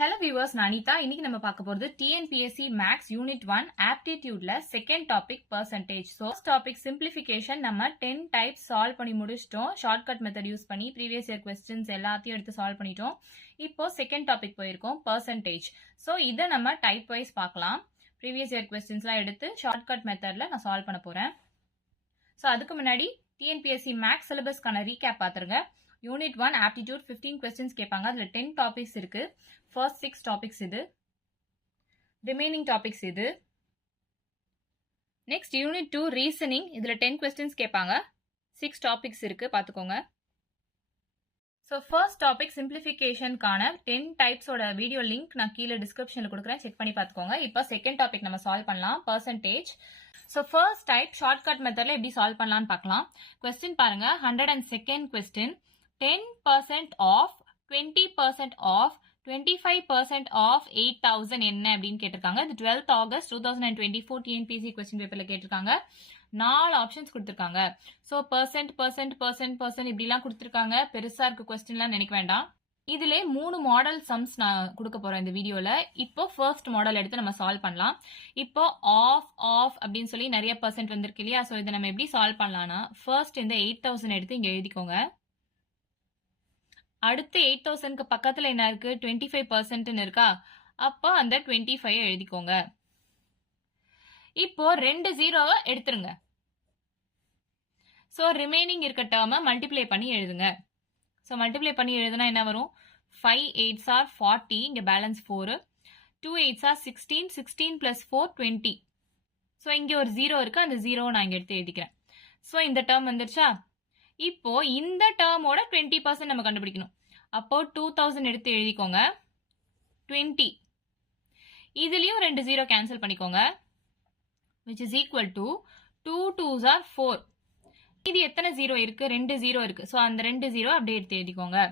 Hello viewers, நான் அனிதா. இன்னைக்கு நம்ம பார்க்க போறது TNPSC Max Unit 1 Aptitudeல second topic percentage. So first topic simplification நம்ம 10 types solve பண்ணி முடிச்சிட்டோம். Shortcut method யூஸ் பண்ணி previous year questions எல்லாத்தையும் எடுத்து solve பண்ணிட்டோம். இப்போ second topic போயிருக்கோம் percentage. So இதை நம்ம type wise பார்க்கலாம். Previous year questionsலாம் எடுத்து shortcut methodல நான் solve பண்ண போறேன். So அதுக்கு முன்னாடி TNPSC Max syllabusக்கான recap பார்த்துருங்க. Unit 1 Aptitude 15 questions கேட்பாங்க. அதுல 10 topics இருக்கு. First 6 topics இது. Remaining topics இது. Next Unit 2 Reasoning. இதுல 10 questions கேட்பாங்க. 6 topics இருக்கு. பார்த்துக்கோங்க. So first topic simplification கான 10 types ஓட video link நான் கீழே descriptionல கொடுக்குறேன். செக் பண்ணி பார்த்துக்கோங்க. இப்போ second topic நம்ம solve பண்ணலாம். Percentage. So first type shortcut methodல எப்படி solve பண்ணலாம்னு பார்க்கலாம். Question பாருங்க. 102nd question. 10% off, 20% off, 25% off 8,000 என்ன அப்படின்னு கேட்டிருக்காங்க. இது 12th August 2024 TNPSC question paperல கேட்டிருக்காங்க. 4 ஆப்ஷன்ஸ் கொடுத்திருக்காங்க. சோ percent இப்படிலாம் கொடுத்திருக்காங்க. பெருசா இருக்கு கொஸ்டின்லாம் நினைக்க வேண்டாம். இதுல 3 மாடல் சம்ஸ் நான் கொடுக்க போறேன் இந்த வீடியோல. இப்போ ஃபர்ஸ்ட் மாடல் எடுத்து நம்ம சால்வ் பண்ணலாம். இப்போ ஆஃப் அப்படின்னு சொல்லி நிறைய பர்சன்ட் வந்திருக்கு இல்லையா? சோ இதை நம்ம எப்படி சால்வ் பண்ணலாம்னா ஃபர்ஸ்ட் இந்த 8,000 எடுத்து இங்க எழுதிக்கோங்க. அடுத்து 8,000க்கு பக்கத்துல என்ன இருக்கு? 25% இருக்கா? அப்போ அந்த 25 எழுதிக்கோங்க. இப்போ 2 ஜீரோவை எடுத்துருங்க. சோ ரிமைனிங் இருக்க டேர்மை மல்டிப்ளை பண்ணி எழுதுங்க. சோ மல்டிப்ளை பண்ணி எழுதுனா என்ன வரும்? 5 8s are 40, இங்க balance 4. 2 8s are 16, 16 plus 4 20. So இங்க ஒரு ஜீரோ இருக்கு, அந்த ஜீரோவை நான் இங்க எடுத்து எழுதிக்கிறேன். சோ இந்த டேர்ம் வந்துருச்சா? இப்போ இந்த டேர்மோட 20% நம்ம கண்டுபிடிக்கணும். அப்போ 2000 எடுத்து எழுதிக்கோங்க. 20 இதுலயும் 2 ஜீரோ கேன்சல் பண்ணிக்கோங்க. which is equal to 2 2s are 4. இது எத்தனை ஜீரோ இருக்கு? 2 ஜீரோ இருக்கு. சோ அந்த 2 ஜீரோ அப்படியே எடுத்து எழுதிக்கோங்க.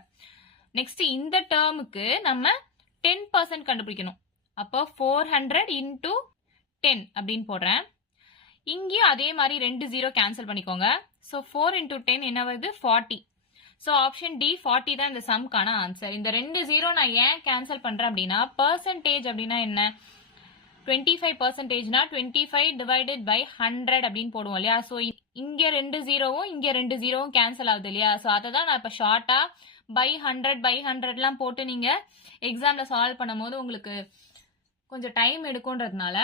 நெக்ஸ்ட் இந்த டேர்முக்கு நம்ம 10% கண்டுபிடிக்கணும். அப்போ 400 into 10 அப்படின்னு போடுறேன். இங்கேயும் அதே மாதிரி 2 ஜீரோ கேன்சல் பண்ணிக்கோங்க. சோ 4 into 10 என்ன வருது? 40. சோ ஆப்ஷன் டி 40 தான் இந்த சம்க்கான ஆன்சர். இந்த 2 ஜீரோ நான் ஏன் கேன்சல் பண்றேன் அப்படின்னா, பர்சன்டேஜ் அப்படின்னா என்ன? 25%னா 25 divided by 100 அப்படின்னு போடுவோம் இல்லையா? சோ இங்க 2 ஜீரோவும் இங்க 2 ஜீரோவும் கேன்சல் ஆகுது இல்லையா? சோ அதை தான் நான் இப்ப ஷார்ட்டா by 100 எல்லாம் போட்டு நீங்க எக்ஸாம்ல சால்வ் பண்ணும் போது உங்களுக்கு கொஞ்சம் டைம் எடுக்கும்ன்றதுனால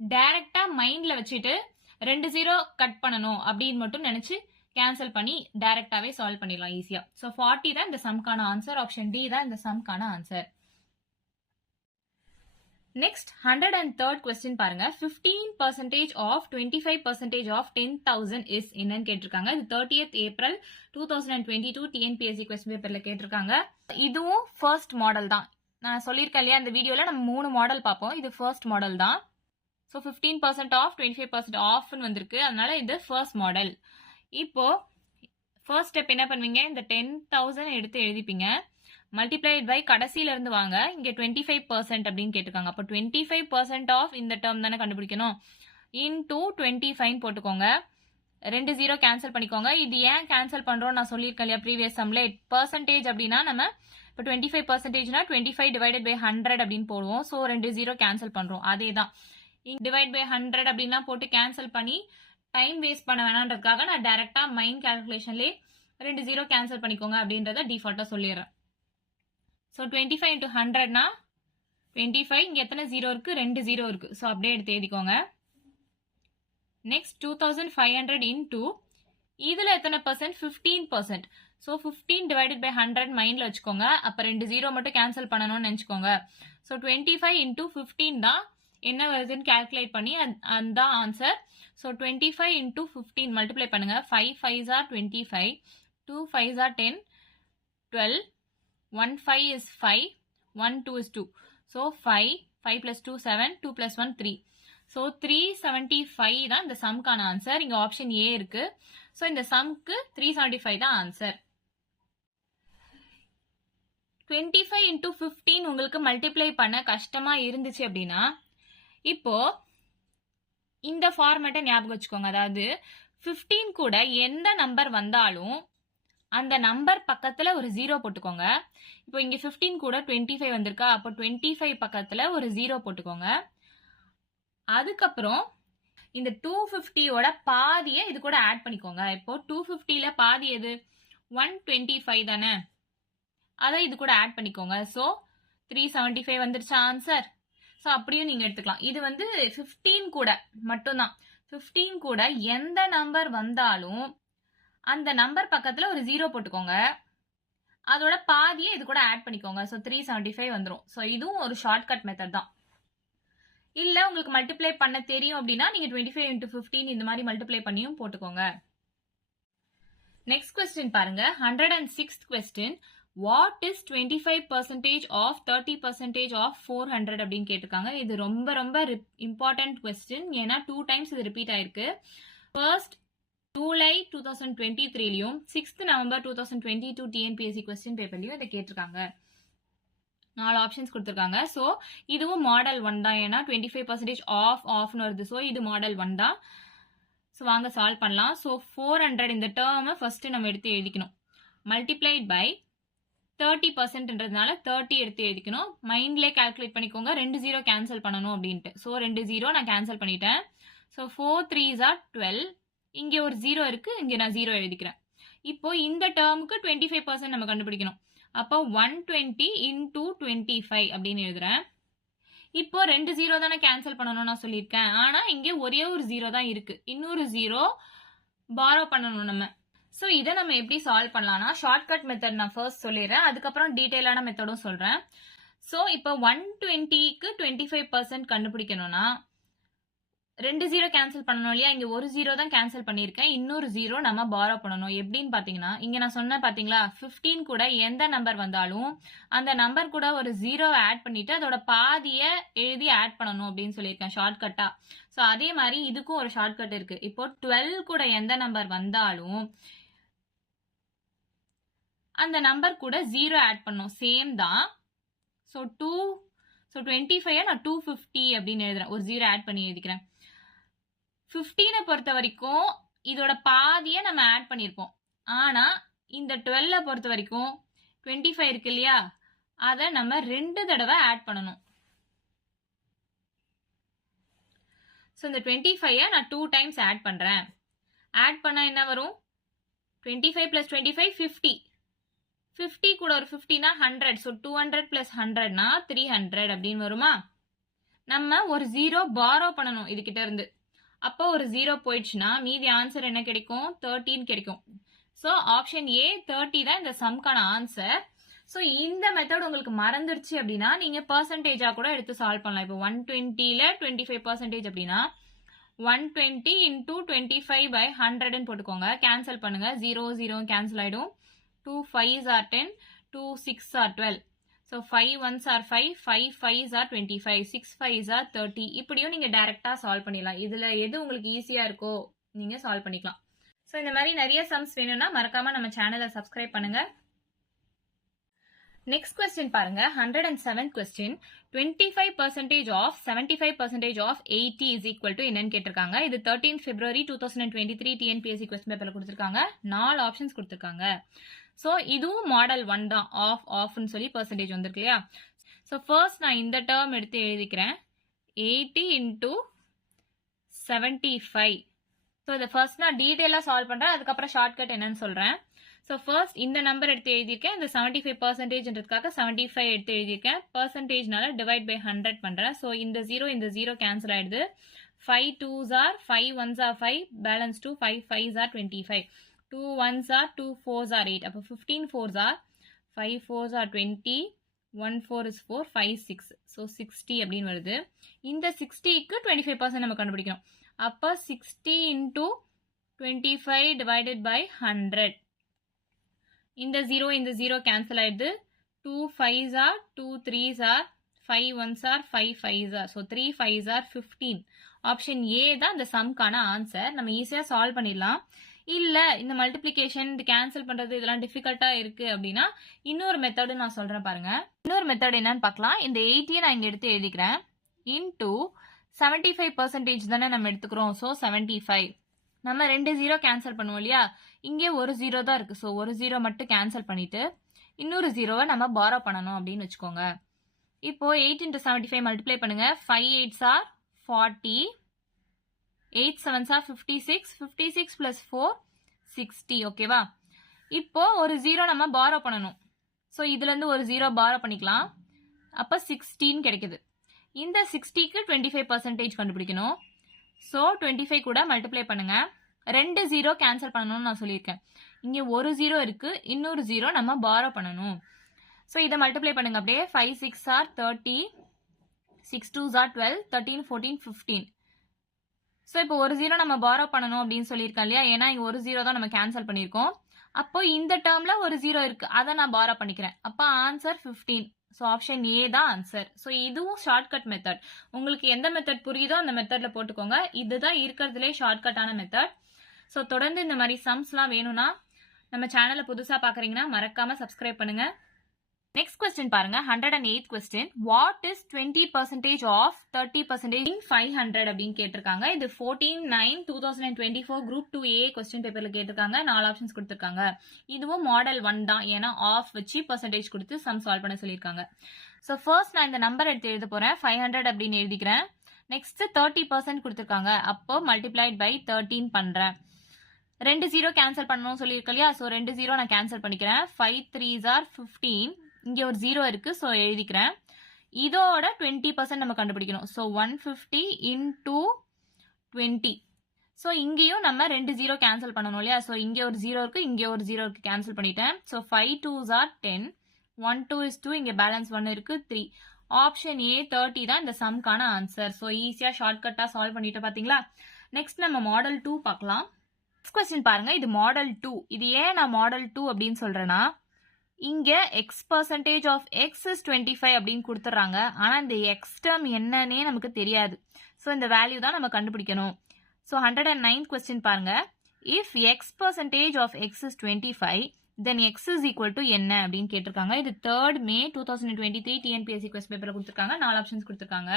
டைரக்டா மைண்ட்ல வச்சுட்டு 2 ஜீரோ கட் பண்ணணும் அப்படின்னு மட்டும் நினைச்சு கேன்சல் பண்ணி டைரக்டாவே சால்வ் பண்ணிடலாம் ஈஸியா. சோ 40 தான் இந்த சம்க்கான ஆன்சர். ஆப்ஷன் டி தான் இந்த சம்க்கான ஆன்சர். நெக்ஸ்ட் 103rd கொஸ்டின் பாருங்க. 15% of 25% of 10,000 is என்னன்னு கேட்டிருக்காங்க. இது 30th April 2022 TNPSC கொஸ்டின் பேப்பர்ல கேட்டிருக்காங்க. இதுவும் ஃபர்ஸ்ட் மாடல் தான். நான் சொல்லியிருக்கேன் இல்லையா, இந்த வீடியோல நம்ம 3 மாடல் பார்ப்போம். இது ஃபர்ஸ்ட் மாடல் தான். ஸோ 15% ஆஃப் 25% ஆஃப்னு வந்திருக்கு, அதனால இது ஃபர்ஸ்ட் மாடல். இப்போ ஃபர்ஸ்ட் ஸ்டெப் என்ன பண்ணுவீங்க? இந்த 10,000 எடுத்து எழுதிப்பீங்க. மல்டிப்ளைட் பை கடைசியில இருந்து வாங்க. இங்க 25% அப்படின்னு கேட்டிருக்காங்க. அப்போ 25% ஆஃப் இந்த டேர்ம் தானே கண்டுபிடிக்கணும். இன்டூ 25 போட்டுக்கோங்க. 2 ஜீரோ கேன்சல் பண்ணிக்கோங்க. இது ஏன் கேன்சல் பண்றோம் நான் சொல்லியிருக்கேன் இல்லையா ப்ரீவியஸ் சம்ல. பர்சன்டேஜ் அப்படின்னா நம்ம இப்போ 25%னா 25 டிவைடட் பை 100 அப்படின்னு போடுவோம். ஸோ 2 ஜீரோ கேன்சல் பண்றோம். அதே தான் டிவைட் பை 100 அப்படின்னா போட்டு கேன்சல் பண்ணி டைம் வேஸ்ட் பண்ண வேணான்றதுக்காக நான் டைரக்டா மைண்ட் கால்குலேஷன்லேயே 2 ஜீரோ கேன்சல் பண்ணிக்கோங்க அப்படின்றத டிஃபால்ட்டா சொல்லிடுறேன். So 25 into 100னா 25. இங்க எத்தனை ஜீரோ இருக்கு? 2 ஜீரோ இருக்கு. ஸோ அப்படியே எடுத்து எழுதிக்கோங்க. நெக்ஸ்ட் 2500 into இதுல எத்தனை பர்சன்ட்? 15%. ஸோ 15 டிவைடட் பை 100 மைண்ட்ல வச்சுக்கோங்க. அப்ப 2 ஜீரோ மட்டும் கேன்சல் பண்ணணும்னு நினைச்சுக்கோங்க. ஸோ 25 into 15 தான் என்ன வருதுன்னு கால்குலேட் பண்ணி அந்த ஆன்சர். ஸோ 25 into 15 மல்டிப்ளை பண்ணுங்க. 5 5s are 25, 2 5s are 10, 12, 1 5 is 5, 1 2 is 2. So 5 plus 2 7, 2 plus 1 3. So 375 தான் இந்த சம்க்கான ஆன்சர். இங்க ஆப்ஷன் ஏ இருக்கு. ஸோ இந்த சம்க்கு 375 தான் ஆன்சர். 25 into 15 உங்களுக்கு மல்டிப்ளை பண்ண கஷ்டமா இருந்துச்சு அப்படின்னா இப்போ இந்த ஃபார்மேட்டை ஞாபகம் வச்சுக்கோங்க. அதாவது 15 கூட எந்த நம்பர் வந்தாலும் அந்த நம்பர் பக்கத்துல ஒரு 0 போட்டுக்கோங்க. இப்போ இங்க 15 கூட 25 வந்திருக்கா, அப்போ 25 பக்கத்துல ஒரு 0 போட்டுக்கோங்க. அதுக்கப்புறம் இந்த 250யோட பாதியை இது கூட ஆட் பண்ணிக்கோங்க. இப்போ 250ல பாதி எது 125 தானே, அதை இது கூட ஆட் பண்ணிக்கோங்க. ஸோ 375 வந்துருச்சா ஆன்சர். ஸோ அப்படியும் நீங்க எடுத்துக்கலாம். இது வந்து 15 கூட மட்டும்தான். 15 கூட எந்த நம்பர் வந்தாலும் அந்த நம்பர் பக்கத்துல ஒரு 0 போட்டுக்கோங்க, அதோட பாதியை இது கூட ஆட் பண்ணிக்கோங்க. ஸோ 375 வந்துடும். ஸோ இதுவும் ஒரு ஷார்ட்கட் மெத்தட் தான். இல்ல உங்களுக்கு மல்டிப்ளை பண்ண தெரியும் அப்படின்னா நீங்க 25 into 15 இந்த மாதிரி மல்டிப்ளை பண்ணியும் போட்டுக்கோங்க. நெக்ஸ்ட் கொஸ்டின் பாருங்க. 106th question. What is 25% of 30% of 400 அப்படின்னு கேட்டிருக்காங்க. இது ரொம்ப ரொம்ப இம்பார்ட்டன்ட் கொஸ்டின். ஏன்னா 2 டைம்ஸ் இது ரிப்பீட் ஆயிருக்கு. ஃபர்ஸ்ட் ஜூலை 2023லயும் 6th November 2022 டிஎன்பிஎஸ்சி கொஸ்டின் பேப்பர்லயும் இதை கேட்டிருக்காங்க. 4 ஆப்ஷன்ஸ் கொடுத்துருக்காங்க. ஸோ இதுவும் மாடல் 1 தான். ஏன்னா 25% ஆஃப்னு வருது. ஸோ இது மாடல் 1 தான். ஸோ வாங்க சால்வ் பண்ணலாம். ஸோ 400 இந்த டேர்மை ஃபர்ஸ்ட் நம்ம எடுத்து எழுதிக்கணும். மல்டிப்ளைட் பை 30%ன்றதுனால 30 எடுத்து எழுதிக்கணும். மைண்ட்லேயே கால்குலேட் பண்ணிக்கோங்க. 2 0 கேன்சல் பண்ணணும் அப்படின்ட்டு. ஸோ 2 0 நான் கேன்சல் பண்ணிட்டேன். So 4 3s are 12. இங்கே ஒரு 0 இருக்கு, இங்கே நான் 0 எழுதிக்கிறேன். இப்போ இந்த டேர்முக்கு 25% நம்ம கண்டுபிடிக்கணும். அப்போ 120 into 25 அப்படின்னு எழுதுறேன். இப்போ 2 0 தானே கேன்சல் பண்ணணும் நான் சொல்லியிருக்கேன். ஆனா இங்கே ஒரே ஒரு 0 தான் இருக்கு. இன்னொரு 0 பாரோ பண்ணணும் நம்ம. ஸோ இதை நம்ம எப்படி சால்வ் பண்ணலாம்னா ஷார்ட்கட் மெத்தட் நான் ஃபர்ஸ்ட் சொல்லிடுறேன், அதுக்கப்புறம் டீட்டெயிலான மெத்தடும் சொல்றேன். ஸோ இப்போ 120க்கு 25% கண்டுபிடிக்கணும்னா 2 0 கேன்சல் பண்ணணும் இல்லையா, இங்க ஒரு 0 தான் கேன்சல் பண்ணியிருக்கேன், இன்னொரு 0 நம்ம பாரோ பண்ணணும். எப்படின்னு பாத்தீங்கன்னா இங்க நான் சொன்ன பாத்தீங்களா 15 கூட எந்த நம்பர் வந்தாலும் அந்த நம்பர் கூட ஒரு 0 ஆட் பண்ணிட்டு அதோட பாதியை எழுதி ஆட் பண்ணணும் அப்படின்னு சொல்லியிருக்கேன் ஷார்ட்கட்டா. ஸோ அதே மாதிரி இதுக்கும் ஒரு ஷார்ட்கட் இருக்கு. இப்போ 12 கூட எந்த நம்பர் வந்தாலும் அந்த நம்பர் கூட 0 ஆட் பண்ணும், சேம் தான். ஸோ 25 நான் 250 அப்படின்னு எழுதுறேன், ஒரு 0 ஆட் பண்ணி எழுதிக்கிறேன். 15 பொறுத்த வரைக்கும் இதோட பாதியை நம்ம ஆட் பண்ணியிருப்போம். ஆனா இந்த 12 பொறுத்த வரைக்கும் 25 இருக்கு இல்லையா, அதை நம்ம 2 தடவை ஆட் பண்ணணும். ஸோ இந்த 25 நான் 2 டைம்ஸ் ஆட் பண்றேன். ஆட் பண்ணா என்ன வரும், 25 plus 25 50. 50 கூட ஒரு 50னா 100. ஸோ 200 plus 100னா 300 அப்படின்னு வருமா. நம்ம ஒரு 0 பாரோ பண்ணணும் இதுகிட்ட இருந்து. அப்போ ஒரு 0 போயிடுச்சுன்னா மீதி ஆன்சர் என்ன கிடைக்கும், 13 கிடைக்கும். ஸோ ஆப்ஷன் ஏ 30 தான் இந்த சம்கான ஆன்சர். ஸோ இந்த மெத்தட் உங்களுக்கு மறந்துருச்சு அப்படின்னா நீங்க பர்சன்டேஜா கூட எடுத்து சால்வ் பண்ணலாம். இப்போ 120ல 25% அப்படின்னா 120 into 25 by 100 போட்டுக்கோங்க. கேன்சல் பண்ணுங்க, 0 0 கேன்சல் ஆயிடும். 2 5s are 10, 2 6s are 12. So 5 1s are 5, 5 5s are 25, 6 5s are 30. இப்படியும் நீங்க டைரக்டா சால்வ் பண்ணிடலாம். இதுல எது உங்களுக்கு ஈஸியா இருக்கோ நீங்க சால்வ் பண்ணிக்கலாம். ஸோ இந்த மாதிரி நிறைய சம்ஸ் வேணும்னா மறக்காம நம்ம சேனலை சப்ஸ்கிரைப் பண்ணுங்க. நெக்ஸ்ட் கொஸ்டின் பாருங்க. 107th question. 25% of 75% of 80 is equal to என்னன்னு கேட்டிருக்காங்க. இது 13th February 2023 டிஎன்பிஎஸ்சி கொஸ்டின் பேப்பர்ல கொடுத்திருக்காங்க. 4 ஆப்ஷன்ஸ் கொடுத்திருக்காங்க. ஸோ இதுவும் மாடல் 1 தான். ஆஃப்னு சொல்லி பர்சன்டேஜ் வந்திருக்கு இல்லையா. ஸோ ஃபர்ஸ்ட் நான் இந்த டேர்ம் எடுத்து எழுதிக்கிறேன். 80 into 75. ஸோ இதை ஃபர்ஸ்ட் நான் டீட்டெயிலாக சால்வ் பண்ணுறேன், அதுக்கப்புறம் ஷார்ட்கட் என்னன்னு சொல்கிறேன். ஸோ ஃபர்ஸ்ட் இந்த நம்பர் எடுத்து எழுதியிருக்கேன். இந்த 75%ன்றதுக்காக 75 எடுத்து எழுதியிருக்கேன். பர்சன்டேஜ்னால டிவைட் பை 100 பண்ணுறேன். ஸோ இந்த 0 கேன்சல் ஆயிடுது. 5 2s are 5 1s are 5, balance 2, 5 5s are 25. 2 1s are 2 4s are 8. அப்போ 15 4s are 5 4s are 20, 1 4 is 4, 5 6. So 60 அப்படின்னு வருது. இந்த 60க்கு 25% நம்ம கண்டுபிடிக்கணும். அப்போ 60 into 25 divided by 100. இந்த 0 கேன்சல் ஆயிடுது. 2 5s are 2 3s are 5 1s are 5 5s are. So 3 5s are 15. Option A தான் இந்த சம்கான ஆன்சர். நம்ம ஈஸியா சால்வ் பண்ணிடலாம். இல்ல இந்த மல்டிப்ளிகேஷன் இது கேன்சல் பண்றது இதெல்லாம் டிஃபிகல்ட்டா இருக்கு அப்படின்னா இன்னொரு மெத்தடு நான் சொல்றேன் பாருங்க. இன்னொரு மெத்தட் என்னன்னு பார்க்கலாம். இந்த 80 நான் இங்க எடுத்து எழுதிக்கிறேன். இன்டூ 75% தானே நம்ம எடுத்துக்கிறோம். ஸோ 75. நம்ம 2 0 கேன்சல் பண்ணுவோம் இல்லையா, இங்கே ஒரு 0 தான் இருக்கு. ஸோ ஒரு 0 மட்டும் கேன்சல் பண்ணிட்டு இன்னொரு 0வை நம்ம பாரோ பண்ணணும் அப்படின்னு வச்சுக்கோங்க. இப்போ 8 into 75 மல்டிப்ளை பண்ணுங்க. 5 8s are 40, 8 7s are 56, 56 plus 4 60. ஓகேவா? இப்போ ஒரு 0 நம்ம பாரோ பண்ணணும். ஸோ இதுல இருந்து ஒரு 0 பாரோ பண்ணிக்கலாம். அப்ப 16 கிடைக்குது. இந்த 60க்கு 25% கண்டுபிடிக்கணும். ஸோ 25 கூட மல்டிப்ளை பண்ணுங்க. 2 0 கேன்சல் பண்ணணும்னு நான் சொல்லியிருக்கேன். இங்க ஒரு 0 இருக்கு, இன்னொரு 0 நம்ம பாரோ பண்ணணும். ஸோ இதை மல்டிப்ளை பண்ணுங்க அப்படியே. 5 6 are 30, 6 2s are 12, 13 14 15. ஸோ இப்போ ஒரு 0 நம்ம பாரோ பண்ணணும் அப்படின்னு சொல்லியிருக்கேன் இல்லையா, ஏன்னா இங்க ஒரு 0 தான் நம்ம கேன்சல் பண்ணியிருக்கோம். அப்போ இந்த டேர்ம்ல ஒரு 0 இருக்கு, அதை நான் பாரோ பண்ணிக்கிறேன். அப்போ ஆன்சர் 15. ஸோ ஆப்ஷன் ஏ தான் ஆன்சர். ஸோ இதுவும் ஷார்ட்கட் மெத்தட். உங்களுக்கு எந்த மெத்தட் புரியுதோ அந்த மெத்தட்ல போட்டுக்கோங்க. இதுதான் இருக்கிறதுலே ஷார்ட்கட்டான மெத்தட். ஸோ தொடர்ந்து இந்த மாதிரி சம்ஸ்லாம் வேணும்னா நம்ம சேனலை புதுசாக பார்க்குறீங்கன்னா மறக்காம சப்ஸ்கிரைப் பண்ணுங்க. நெக்ஸ்ட் கொஸ்டின் பாருங்க. 108th question. What is 20% of 30% in 500 அப்படின்னு கேட்டிருக்காங்க. இது 14/9/2024 குரூப் 2A கொஸ்டின் பேப்பர்ல கேட்டிருக்காங்க. 4 ஆப்ஷன்ஸ் கொடுத்திருக்காங்க. இதுவும் மாடல் 1 தான், ஏன்னா ஆஃப் வச்சு பர்சன்டேஜ் கொடுத்து சம் சால்வ் பண்ண சொல்லியிருக்காங்க. ஸோ ஃபர்ஸ்ட் நான் இந்த நம்பர் எடுத்து எழுத போறேன். 500 அப்படின்னு எழுதிக்கிறேன். நெக்ஸ்ட் 30% கொடுத்திருக்காங்க. அப்போ மல்டிப்ளைட் பை 13 பண்றேன். 2 0 கேன்சல் பண்ணணும் சொல்லியிருக்கேன் இல்லையா, ஸோ 2 0 நான் கேன்சல் பண்ணிக்கிறேன். 5 3s are 15. இங்க ஒரு 0 இருக்கு, ஸோ எழுதிக்கிறேன். இதோட 20% நம்ம கண்டுபிடிக்கணும். So 150 into 20. ஸோ இங்கேயும் நம்ம 2 0 கேன்சல் பண்ணணும் இல்லையா, ஸோ இங்கே ஒரு 0 இருக்கு, இங்கே ஒரு 0 இருக்கு, கேன்சல் பண்ணிட்டேன். ஸோ 5 2s are 10, 1 2 is 2, இங்கே பேலன்ஸ் 1 இருக்கு, 3. ஆப்ஷன் ஏ 30 தான் இந்த சம்கான ஆன்சர். ஸோ ஈஸியா ஷார்ட்கட்டா சால்வ் பண்ணிட்டு பாத்தீங்களா. நெக்ஸ்ட் நம்ம மாடல் 2 பார்க்கலாம். நெக்ஸ்ட் கொஸ்டின் பாருங்க. இது மாடல் 2. இது ஏன் நான் மாடல் 2 அப்படின்னு சொல்றேன்னா, இங்க x% ஆஃப் x is 25 அப்படின்னு கொடுத்துறாங்க. ஆனா இந்த x டேர்ம் என்னன்னே நமக்கு தெரியாது. ஸோ இந்த வேல்யூ தான் நம்ம கண்டுபிடிக்கணும். ஸோ 109th கொஸ்டின் பாருங்க. If x% of x is 25, then x is equal to என்ன அப்படின்னு கேட்டிருக்காங்க. இது 3rd May 2023 TNPSC கொஸ்டின் பேப்பர்ல கொடுத்துருக்காங்க. 4 ஆப்ஷன்ஸ் கொடுத்துருக்காங்க.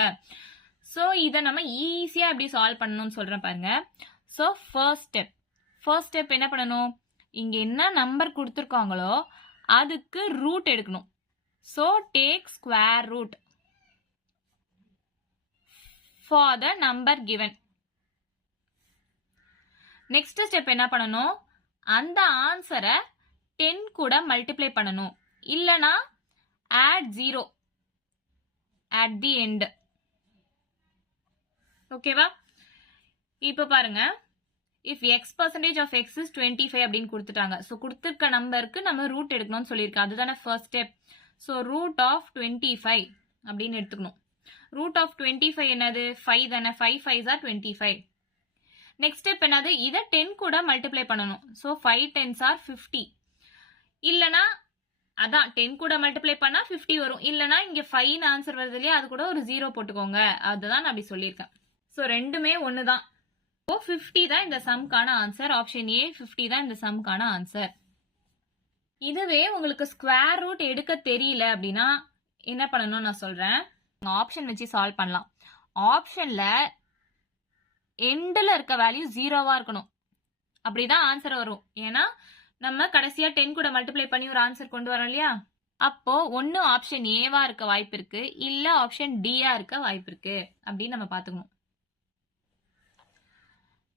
ஸோ இதை நம்ம ஈஸியா எப்படி சால்வ் பண்ணணும்னு சொல்றேன் பாருங்க. ஸோ ஃபர்ஸ்ட் ஸ்டெப் என்ன பண்ணணும், இங்க என்ன நம்பர் கொடுத்துருக்காங்களோ அதுக்கு ரூட் எடுக்கணும். So take square root for the number given. Next step என்ன பண்ணணும், அந்த ஆன்சரை 10 கூட மல்டிப்ளை பண்ணணும். இல்லனா ஆட் 0 at the end. ஓகேவா? இப்போ பாருங்க. If x% of x is 25 அப்படின்னு கொடுத்துட்டாங்க. ஸோ கொடுத்துருக்க நம்பருக்கு நம்ம ரூட் எடுக்கணும்னு சொல்லியிருக்கோம். அதுதானே first step. So root of 25 அப்படின்னு எடுத்துக்கணும். ரூட் ஆஃப் 25 என்னது, 5 தானே. 5 5s are 25. நெக்ஸ்ட் ஸ்டெப் என்னது, இதை 10 கூட மல்டிப்ளை பண்ணணும். So 5 10s are 50. இல்லனா அதான் 10 கூட மல்டிப்ளை பண்ணா 50 வரும். இல்லனா இங்க 5 ஆன்சர் வருது இல்லையா, அது கூட ஒரு 0 போட்டுக்கோங்க. அதுதான் நான் அப்படி சொல்லியிருக்கேன். ஸோ ரெண்டுமே ஒன்று தான். 50 தான் இந்த சம்கான ஆன்சர். ஆப்ஷன் ஏ 50 தான் இந்த சம்கான ஆன்சர். இதுவே உங்களுக்கு ஸ்கொயர் ரூட் எடுக்க தெரியல அப்படின்னா என்ன பண்ணணும் நான் சொல்றேன். ஆப்ஷன் வச்சு சால்வ் பண்ணலாம். ஆப்ஷன்ல எண்ட்ல இருக்க வேல்யூ 0வா இருக்கணும். அப்படிதான் ஆன்சர் வரும். ஏன்னா நம்ம கடைசியா 10 கூட மல்டிப்ளை பண்ணி ஒரு ஆன்சர் கொண்டு வரோம் இல்லையா. அப்போ ஒன்னு ஆப்ஷன் ஏவா இருக்க வாய்ப்பு இருக்கு, இல்ல ஆப்ஷன் டியா இருக்க வாய்ப்பு இருக்கு அப்படின்னு நம்ம பாத்துக்கணும்.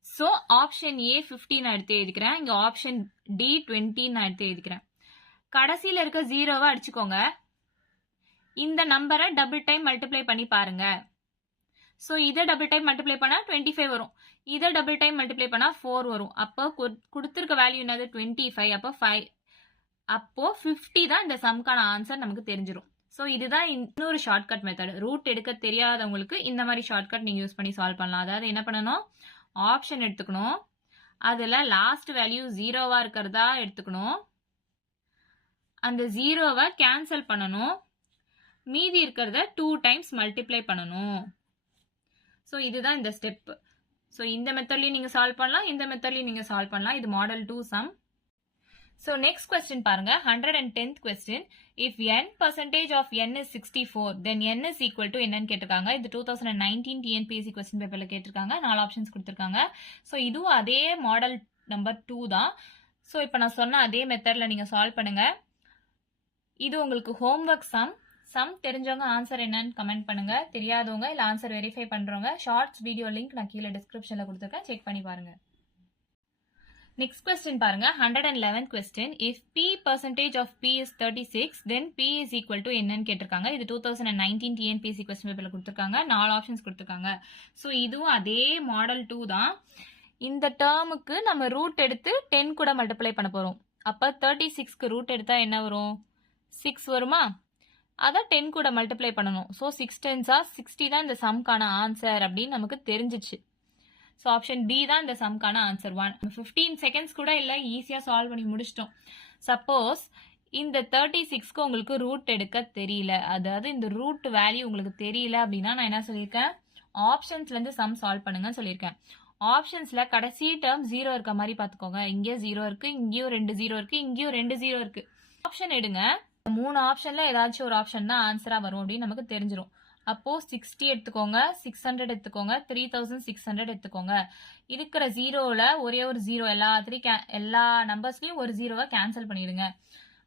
ஸோ ஆப்ஷன் ஏ 50 நான் எடுத்து எழுதிக்கிறேன். இங்க ஆப்ஷன் டி 20 நான் எடுத்து எழுதிக்கிறேன். கடைசியில இருக்க 0வை அடிச்சுக்கோங்க. இந்த நம்பரை டபுள் டைம் மல்டிப்ளை பண்ணி பாருங்க. ஸோ இதை டபுள் டைம் மல்டிப்ளை பண்ணா 25 வரும். இதை டபுள் டைம் மல்டிப்ளை பண்ணா 4 வரும். அப்போ கொடுத்துருக்க வேல்யூ என்னது, 25. அப்போ 50 தான் இந்த சம்கான ஆன்சர் நமக்கு தெரிஞ்சிடும். ஸோ இதுதான் இன்னொரு ஷார்ட்கட் மெத்தட். ரூட் எடுக்க தெரியாதவங்களுக்கு இந்த மாதிரி ஷார்ட்கட் நீங்க யூஸ் பண்ணி சால்வ் பண்ணலாம். அதாவது என்ன பண்ணணும், ஆப்ஷன் எடுத்துக்கணும். அதுல லாஸ்ட் வேல்யூ 0வா இருக்கிறதா எடுத்துக்கணும். அந்த 0வை கேன்சல் பண்ணணும். மீதி இருக்கிறத 2 டைம்ஸ் மல்டிப்ளை பண்ணணும். ஸோ இதுதான் இந்த ஸ்டெப். ஸோ இந்த மெத்தட்லயும் நீங்க சால்வ் பண்ணலாம், இந்த மெத்தட்லயும் நீங்க சால்வ் பண்ணலாம். இது model 2 sum. So next question பாருங்க 110th question. If n percentage of n is 64, then n is equal to என்னன்னு கேட்டிருக்காங்க. இது 2019 TNPSC question paperல கேட்டிருக்காங்க. 4 ஆப்ஷன்ஸ் கொடுத்திருக்காங்க. ஸோ இதுவும் அதே மாடல் நம்பர் 2 தான். ஸோ இப்போ நான் சொன்ன அதே மெத்தடில் நீங்கள் சால்வ் பண்ணுங்க. இது உங்களுக்கு ஹோம்ஒர்க் சம் தெரிஞ்சவங்க ஆன்சர் என்னன்னு கமெண்ட் பண்ணுங்க. தெரியாதவங்க இல்லை ஆன்சர் வெரிஃபை பண்ணுறவங்க ஷார்ட்ஸ் வீடியோ லிங்க் நான் கீழே டிஸ்கிரிப்ஷனில் கொடுத்துருக்கேன், செக் பண்ணி பாருங்க. நெக்ஸ்ட் கொஸ்டின் பாருங்க 111th question. If p percentage of p is 36, then p is equal to என்னன்னு கேட்டிருக்காங்க. இது 2019 TNPSC question paperல கொடுத்திருக்காங்க. 4 ஆப்ஷன்ஸ் கொடுத்திருக்காங்க. ஸோ இதுவும் அதே மாடல் 2 தான். இந்த டேர்முக்கு நம்ம ரூட் எடுத்து 10 கூட மல்டிப்ளை பண்ண போறோம். அப்ப 36க்கு ரூட் எடுத்தா என்ன வரும்? 6 வருமா? அதை 10 கூட மல்டிப்ளை பண்ணணும். ஸோ 6 10s are 60 தான் இந்த சம்கான ஆன்சர் அப்படின்னு நமக்கு தெரிஞ்சிச்சு. ஸோ ஆப்ஷன் டி தான் இந்த சம்கான ஆன்சர் 1. 15 செகண்ட்ஸ் கூட இல்லை, ஈஸியாக சால்வ் பண்ணி முடிச்சிட்டோம். சப்போஸ் இந்த 36க்கு உங்களுக்கு ரூட் எடுக்க தெரியல, அதாவது இந்த ரூட் வேல்யூ உங்களுக்கு தெரியல அப்படின்னா நான் என்ன சொல்லியிருக்கேன், ஆப்ஷன்ஸ்லேருந்து சம் சால்வ் பண்ணுங்கன்னு சொல்லியிருக்கேன். ஆப்ஷன்ஸில் கடைசி டேர்ம் 0 இருக்க மாதிரி பார்த்துக்கோங்க. இங்கே 0 இருக்கு, இங்கேயும் 2 0 இருக்கு, இங்கேயும் 2 0 இருக்கு. ஆப்ஷன் எடுங்க. 3 ஆப்ஷன்ல ஏதாச்சும் ஒரு ஆப்ஷன் தான் ஆன்சராக வரும் அப்படின்னு நமக்கு தெரிஞ்சிடும். அப்போ 60 எடுத்துக்கோங்க, 600 எடுத்துக்கோங்க, 3600 எடுத்துக்கோங்க. இருக்கிற ஜீரோவில் ஒரே ஒரு ஜீரோ எல்லா நம்பர்ஸ்லையும் ஒரு ஜீரோவை கேன்சல் பண்ணிடுங்க.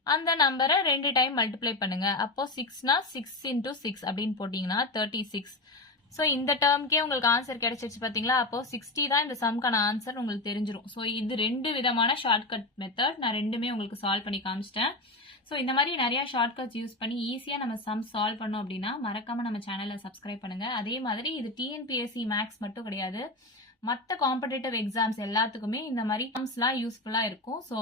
அந்த நம்பரை 2 டைம் மல்டிப்ளை பண்ணுங்க. அப்போ 6னா 6 into 6 அப்படின்னு போட்டிங்கன்னா 36. ஸோ இந்த டேர்ம்க்கே உங்களுக்கு ஆன்சர் கிடைச்சிச்சு பார்த்தீங்களா? அப்போ 60 தான் இந்த சம்க்கான ஆன்சர் உங்களுக்கு தெரிஞ்சிடும். ஸோ இது 2 விதமான ஷார்ட்கட் மெத்தட், நான் 2மே உங்களுக்கு சால்வ் பண்ணி காமிச்சிட்டேன். ஸோ இந்த மாதிரி நிறைய ஷார்ட்கட்ஸ் யூஸ் பண்ணி ஈஸியாக நம்ம சம் சால்வ் பண்ணோம் அப்படின்னா மறக்காம நம்ம சேனலை சப்ஸ்கிரைப் பண்ணுங்க. அதே மாதிரி இது டிஎன்பிஎஸ்சி மேக்ஸ் மட்டும் கிடையாது, மற்ற காம்படிட்டிவ் எக்ஸாம்ஸ் எல்லாத்துக்குமே இந்த மாதிரி சம்ஸ்லாம் யூஸ்ஃபுல்லாக இருக்கும். ஸோ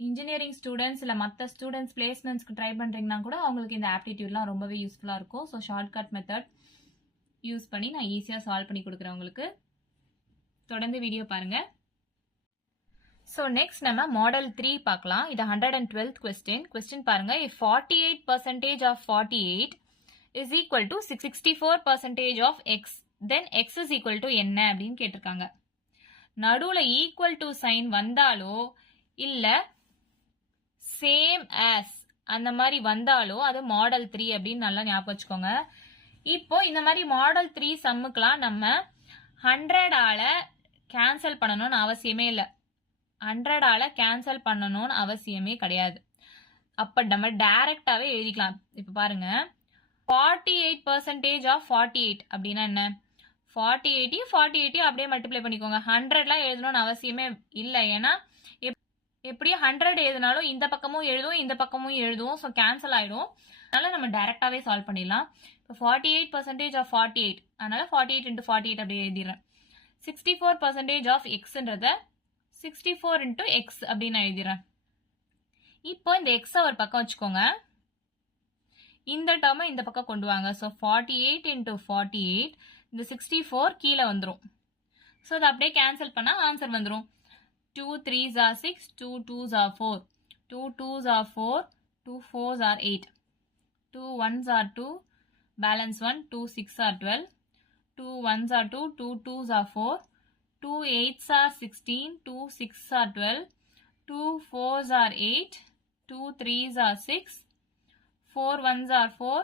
இன்ஜினியரிங் ஸ்டூடெண்ட்ஸ் இல்லை மற்ற ஸ்டூடெண்ட்ஸ் பிளேஸ்மெண்ட்ஸ்க்கு ட்ரை பண்ணுறீங்கன்னா கூட அவங்களுக்கு இந்த ஆப்டிடியூட்லாம் ரொம்பவே யூஸ்ஃபுல்லாக இருக்கும். ஸோ ஷார்ட்கட் மெத்தட் யூஸ் பண்ணி நான் ஈஸியாக சால்வ் பண்ணி கொடுக்குறேன் உங்களுக்கு. தொடர்ந்து வீடியோ பாருங்கள். ஸோ நெக்ஸ்ட் நம்ம மாடல் 3 பார்க்கலாம். இது 112th question. கொஸ்டின் பாருங்க. if 48% of 48 is equal to 64% of x, then x is equal to என்ன அப்படின்னு கேட்டிருக்காங்க. நடுவில் ஈக்குவல் டு சைன் வந்தாலோ இல்லை சேம் ஆஸ் அந்த மாதிரி வந்தாலோ அது மாடல் 3 அப்படின்னு நல்லா ஞாபகம் வச்சுக்கோங்க. இப்போ இந்த மாதிரி மாடல் 3 சம்முக்கெல்லாம் நம்ம 100ஆல கேன்சல் பண்ணணும்னு அவசியமே இல்லை, 100ஆல கேன்சல் பண்ணணும்னு அவசியமே கிடையாது. அப்ப நம்ம டைரக்டாவே எழுதிக்கலாம். இப்ப பாருங்க 48% of 48 அப்படின்னா என்ன? 48 அப்படியே மல்டிப்ளை பண்ணிக்கோங்க. 100லாம் எழுதணும்னு அவசியமே இல்லை, ஏன்னா எப்படியும் 100 எழுதினாலும் இந்த பக்கமும் எழுதும் இந்த பக்கமும் எழுதும், ஸோ கேன்சல் ஆயிடும். அதனால நம்ம டைரக்டாவே சால்வ் பண்ணிடலாம். இப்போ 48% of 48, அதனால 48 into 48 அப்படியே எழுதிடுறேன். 64% of xன்றத 64 into x அப்படின்னு எழுதிடுறேன். இப்போ இந்த x ஒரு பக்கம் வச்சுக்கோங்க, இந்த டேர்மை இந்த பக்கம் கொண்டு வாங்க. ஸோ 48 into 48, இந்த 64 கீழே வந்துடும். ஸோ அதை அப்படியே கேன்சல் பண்ணால் ஆன்சர் வந்துடும். 2 3s are 6, 2 2s are 4, 2 2s are 4, 2 4s are 8, 2 1s are 2, balance 1, 2 6 are 12, 2 1s are 2, 2 2s are 4, 2 8s are 16, 2 6 are 12, 2 4s are 8, 2 3s are 6, 4 1s are 4,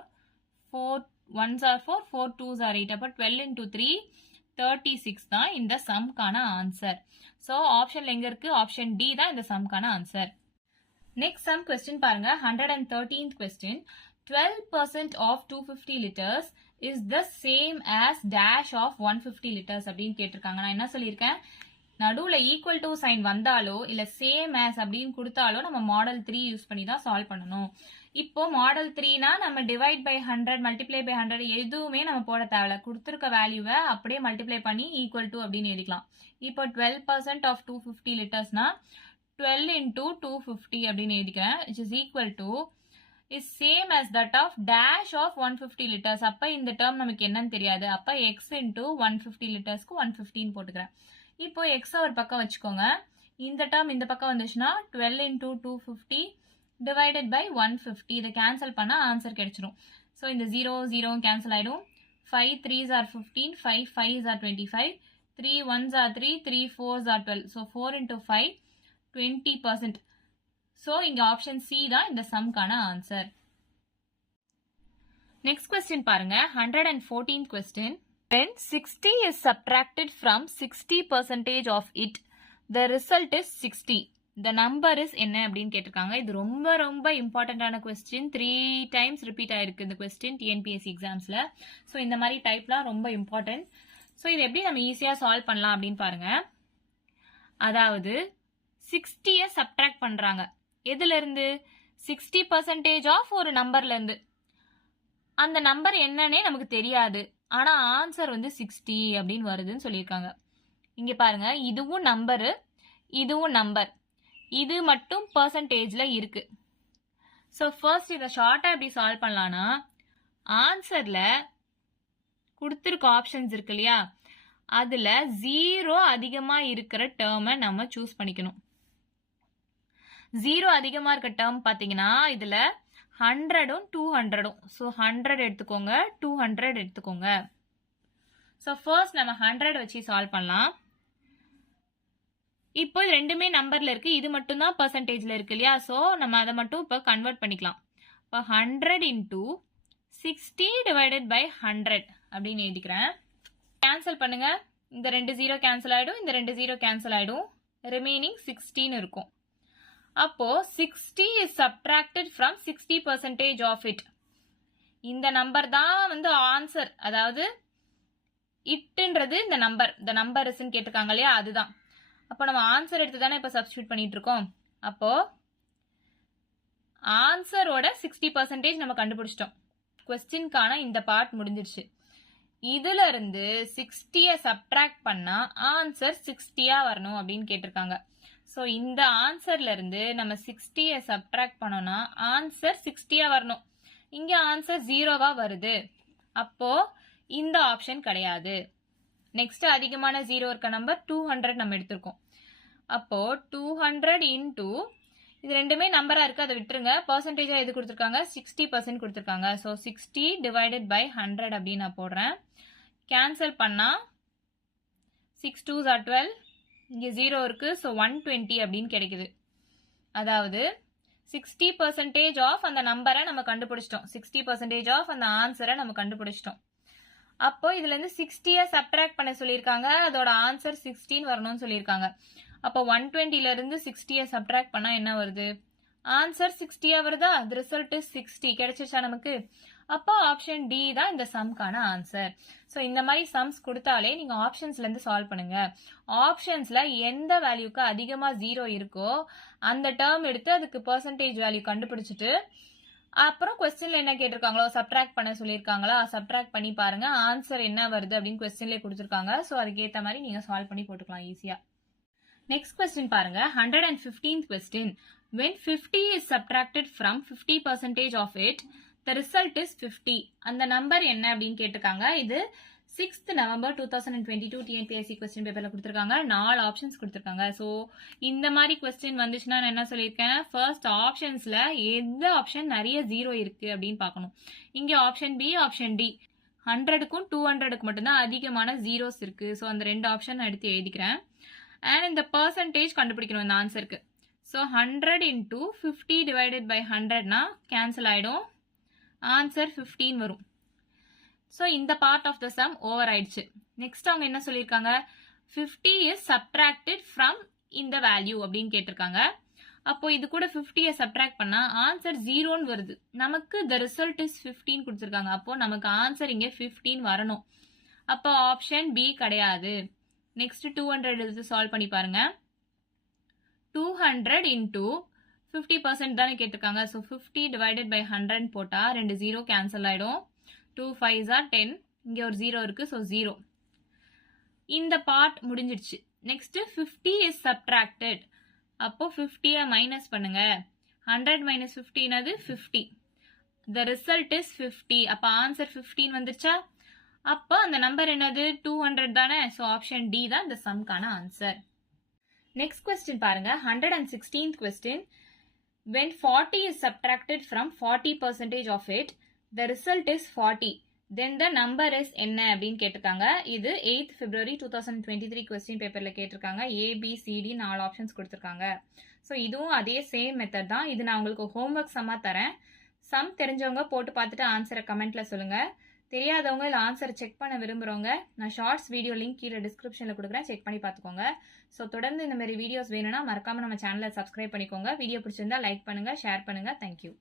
4 1s are 4, 4 2s are 8. அப்போ 12 into 3, 36 தான் இந்த சம்கான answer. So ஆப்ஷன்ல எங்க இருக்கு? Option D தான் இந்த சம்கான answer. Next sum question பாருங்க. 113th question. 12% of 250 liters is the same as dash of 150 liters அப்படின்னு கேட்டிருக்காங்க. நான் என்ன சொல்லியிருக்கேன், நடுவில் ஈக்குவல் டு சைன் வந்தாலோ இல்லை சேம் ஆஸ் அப்படின்னு கொடுத்தாலோ நம்ம மாடல் 3 யூஸ் பண்ணி தான் சால்வ் பண்ணணும். இப்போ மாடல் 3னா நம்ம டிவைட் பை 100 மல்டிப்ளை பை 100 எதுவுமே நம்ம போட தேவையில்ல, கொடுத்துருக்க வேல்யூவை அப்படியே மல்டிப்ளை பண்ணி ஈக்குவல் டு அப்படின்னு எழுதிக்கலாம். இப்போ 12% of 250 லிட்டர்ஸ்னா 12 into 250 அப்படின்னு எழுதிக்கிறேன், which is equal to is same as that of dash of 150 liters. அப்ப இந்த டேர்ம் நமக்கு என்னன்னு தெரியாது, அப்ப x into 150 லிட்டர்ஸ்க்கு 115 போட்டுக்கிறேன். இப்போ x ஒரு பக்கம் வச்சுக்கோங்க, இந்த டேர்ம் இந்த பக்கம் வந்துச்சுன்னா 12 into 250 divided by 150, இதை கேன்சல் பண்ணா ஆன்சர் கிடைச்சிடும். ஸோ இந்த 0 0 கேன்சல் ஆயிடும். 5 3s are 15, 5 5s are 25, 3 1s are 3, 3 4s are 12. So 4 into 5 20%. So இங்க ஆப்ஷன் சி தான் இந்த சம்கான ஆன்சர். நெக்ஸ்ட் கொஸ்டின் பாருங்க, 114th question. When 60 is subtracted from 60% of it, the result is 60. The number is என்ன அப்படின்னு கேட்டிருக்காங்க. இது ரொம்ப ரொம்ப இம்பார்ட்டன்டான கொஸ்டின். 3 times ரிப்பீட் ஆயிருக்கு இந்த கொஸ்டின் டிஎன்பிஎஸ்சி எக்ஸாம்ஸ்ல. ஸோ இந்த மாதிரி டைப்லாம் ரொம்ப இம்பார்ட்டன்ட். ஸோ இது எப்படி நம்ம ஈஸியா சால்வ் பண்ணலாம் அப்படின்னு பாருங்க. அதாவது 60ய சப்ட்ராக்ட் பண்றாங்க. எதுல இருந்து? 60% ஆஃப் ஒரு நம்பர்ல இருந்து. அந்த நம்பர் என்னன்னே நமக்கு தெரியாது, ஆனா ஆன்சர் வந்து 60 அப்படின்னு வருதுன்னு சொல்லியிருக்காங்க. இங்க பாருங்க, இதுவும் நம்பரு, இதுவும் நம்பர், இது மட்டும் பெர்சன்டேஜ்ல இருக்கு. ஸோ ஃபர்ஸ்ட் இதை ஷார்ட்டா எப்படி சால்வ் பண்ணலாம்னா, ஆன்சர்ல கொடுத்துருக்க ஆப்ஷன்ஸ் இருக்கு இல்லையா, அதுல 0 அதிகமா இருக்கிற டேர்மை நம்ம சூஸ் பண்ணிக்கணும். 0 அதிகமா இருக்க டேர்ம் பாத்தீங்கன்னா இதுல 100ம் 200ம். ஸோ 100 எடுத்துக்கோங்க, 200 எடுத்துக்கோங்க. ஸோ ஃபர்ஸ்ட் நம்ம 100 வச்சு சால்வ் பண்ணலாம். இப்போ இது ரெண்டுமே நம்பர்ல இருக்கு, இது மட்டும் தான் பெர்சன்டேஜ்ல இருக்கு இல்லையா, ஸோ நம்ம அதை மட்டும் இப்போ கன்வெர்ட் பண்ணிக்கலாம். இப்போ 100 into 60 divided by 100 அப்படின்னு எழுதிக்கிறேன். கேன்சல் பண்ணுங்க, இந்த 2 0 கேன்சல் ஆயிடும், இந்த 2 0 கேன்சல் ஆயிடும், ரிமைனிங் 16 இருக்கும். அப்போ 60 is subtracted from 60% of it. இந்த நம்பர் தான் வந்து ஆன்சர், அதாவது இட்ன்றது இந்த நம்பர், இந்த நம்பர் இஸ்ன்னு கேட்டிருக்காங்க இல்லையா, அதுதான். அப்போ நம்ம ஆன்சர் எடுத்து தானே இப்போ சப்ஸ்டியூட் பண்ணிட்டு இருக்கோம். அப்போ ஆன்சரோட 60% நம்ம கண்டுபிடிச்சிட்டோம். கொஸ்டின்கான இந்த பார்ட் முடிஞ்சிருச்சு. இதுல இருந்து 60ய சப்ட்ராக்ட் பண்ணா ஆன்சர் 60யா வரணும் அப்படின்னு கேட்டிருக்காங்க. ஸோ இந்த ஆன்சர்ல இருந்து நம்ம 60ய சப்ட்ராக்ட் பண்ணோம்னா ஆன்சர் 60யா வரணும். இங்க ஆன்சர் 0வா வருது, அப்போ இந்த ஆப்ஷன் கிடையாது. நெக்ஸ்ட் அதிகமான 0 இருக்க நம்பர் 200 நம்ம எடுத்திருக்கோம். அப்போ 200 into இது ரெண்டுமே நம்பரா இருக்கு, அதை விட்டுருங்க. பெர்சன்டேஜா எது கொடுத்துருக்காங்க? 60% கொடுத்துருக்காங்க. ஸோ 60 divided by 100 அப்படின்னு நான் போடுறேன். கேன்சல் பண்ணா 6 2s are 12, இங்க 0 இருக்கு, ஸோ 120 அப்படின்னு கிடைக்குது. அதாவது 60% ஆஃப் அந்த நம்பரை நம்ம கண்டுபிடிச்சிட்டோம், 60% ஆஃப் அந்த ஆன்சரை நம்ம கண்டுபிடிச்சிட்டோம். அப்போ இதுல இருந்து 60ய சப்ட்ராக்ட் பண்ண சொல்லியிருக்காங்க, அதோட ஆன்சர் 16 வரணும்னு சொல்லியிருக்காங்க. அப்போ 120ல இருந்து 60ய சப்ட்ராக்ட் பண்ணா என்ன வருது? ஆன்சர் 60யா வருதா? the result is 60 கிடைச்சிருச்சா நமக்கு? அப்போ ஆப்ஷன் டி தான் இந்த சம்கான ஆன்சர். ஸோ இந்த மாதிரி சம்ஸ் கொடுத்தாலே நீங்க ஆப்ஷன்ஸ்ல இருந்து சால்வ் பண்ணுங்க. ஆப்ஷன்ஸ்ல எந்த வேல்யூக்கு அதிகமா 0 இருக்கோ அந்த டேர்ம் எடுத்து அதுக்கு பெர்சன்டேஜ் வேல்யூ கண்டுபிடிச்சிட்டு அப்புறம் கொஸ்டின்ல என்ன கேட்டிருக்காங்களோ சப்ட்ராக்ட் பண்ண சொல்லியிருக்காங்களா, சப்ட்ராக்ட் பண்ணி பாருங்க ஆன்சர் என்ன வருது அப்படின்னு கொஸ்டின்லேயே கொடுத்துருக்காங்க. ஸோ அதுக்கேற்ற மாதிரி நீங்க சால்வ் பண்ணி போட்டுக்கலாம் ஈஸியா. நெக்ஸ்ட் கொஸ்டின் பாருங்க, 115th question. When 50 is subtracted from 50% of it, the result is 50. அந்த நம்பர் என்ன அப்படின்னு கேட்டிருக்காங்க. இது 6th November 2022 டிஎன்பிஎஸ்சி கொஸ்டின் பேப்பர்ல கொடுத்துருக்காங்க. 4 ஆப்ஷன்ஸ் கொடுத்துருக்காங்க. ஸோ இந்த மாதிரி கொஸ்டின் வந்துச்சுன்னா நான் என்ன சொல்லியிருக்கேன், ஃபர்ஸ்ட் ஆப்ஷன்ஸ்ல எந்த ஆப்ஷன் நிறைய 0 இருக்கு அப்படின்னு பார்க்கணும். இங்க ஆப்ஷன் பி, ஆப்ஷன் டி 100க்கும் 200க்கு மட்டும்தான் அதிகமான 0s இருக்கு. ஸோ அந்த 2 ஆப்ஷன் எடுத்து எழுதிக்கிறேன். அண்ட் இந்த பெர்சன்டேஜ் கண்டுபிடிக்கணும் இந்த ஆன்சருக்கு. ஸோ 100 into 50 divided by 100னா கேன்சல் ஆயிடும், ஆன்சர் 15 வரும். ஸோ இந்த part of the sum over ஆயிடுச்சு. நெக்ஸ்ட் அவங்க என்ன சொல்லியிருக்காங்க, 50 is subtracted from இந்த வேல்யூ அப்படின்னு கேட்டிருக்காங்க. அப்போ இது கூட 50ய சப்ட்ராக்ட் பண்ணா ஆன்சர் 0ன்னு வருது. நமக்கு the result is 15 கொடுத்துருக்காங்க. அப்போ நமக்கு ஆன்சர் இங்கே 15 வரணும். அப்போ ஆப்ஷன் பி கிடையாது. நெக்ஸ்ட் 200 எடுத்து சால்வ் பண்ணி பாருங்க. 200 into 50% தானே கேட்டிருக்காங்க. ஸோ 50 divided by 100 போட்டா 2 0 கேன்சல் ஆயிடும். 2 5s are 10, இங்க ஒரு 0 இருக்கு, ஸோ 0. இந்த பார்ட் முடிஞ்சிடுச்சு. Next 50 is subtracted. அப்போ 50ய மைனஸ் பண்ணுங்க. 100 minus 15 அது 50. the result is 50. அப்போ ஆன்சர் 15 வந்துருச்சா? அப்போ அந்த நம்பர் என்னது? 200 தானே. ஸோ ஆப்ஷன் டி தான் இந்த சம்கான ஆன்சர். நெக்ஸ்ட் கொஸ்டின் பாருங்க, 116th question. When 40 is subtracted from 40% of it, the result is 40. Then the number is என்ன அப்படின்னு கேட்டிருக்காங்க. இது 8th February 2023 கொஸ்டின் பேப்பர்ல கேட்டிருக்காங்க. ஏபிசிடி 4 ஆப்ஷன்ஸ் கொடுத்துருக்காங்க. ஸோ இதுவும் அதே சேம் மெத்தட் தான். இது நான் உங்களுக்கு ஹோம்ஒர்க் சம்மா தரேன். சம் தெரிஞ்சவங்க போட்டு பார்த்துட்டு ஆன்சரை கமெண்ட்ல சொல்லுங்க. தெரியாதவங்க இல்லை ஆன்சர் செக் பண்ண விரும்புகிறவங்க நான் ஷார்ட்ஸ் வீடியோ லிங்க் கீழே டிஸ்கிரிப்ஷனில் கொடுக்குறேன், செக் பண்ணி பார்த்துக்கோங்க. ஸோ தொடர்ந்து இந்த மாதிரி வீடியோஸ் வேணும்னா மறக்காம நம்ம சேனலை சப்ஸ்கிரைப் பண்ணிக்கோங்க. வீடியோ பிடிச்சிருந்தா லைக் பண்ணுங்க, ஷேர் பண்ணுங்க. தேங்க்யூ.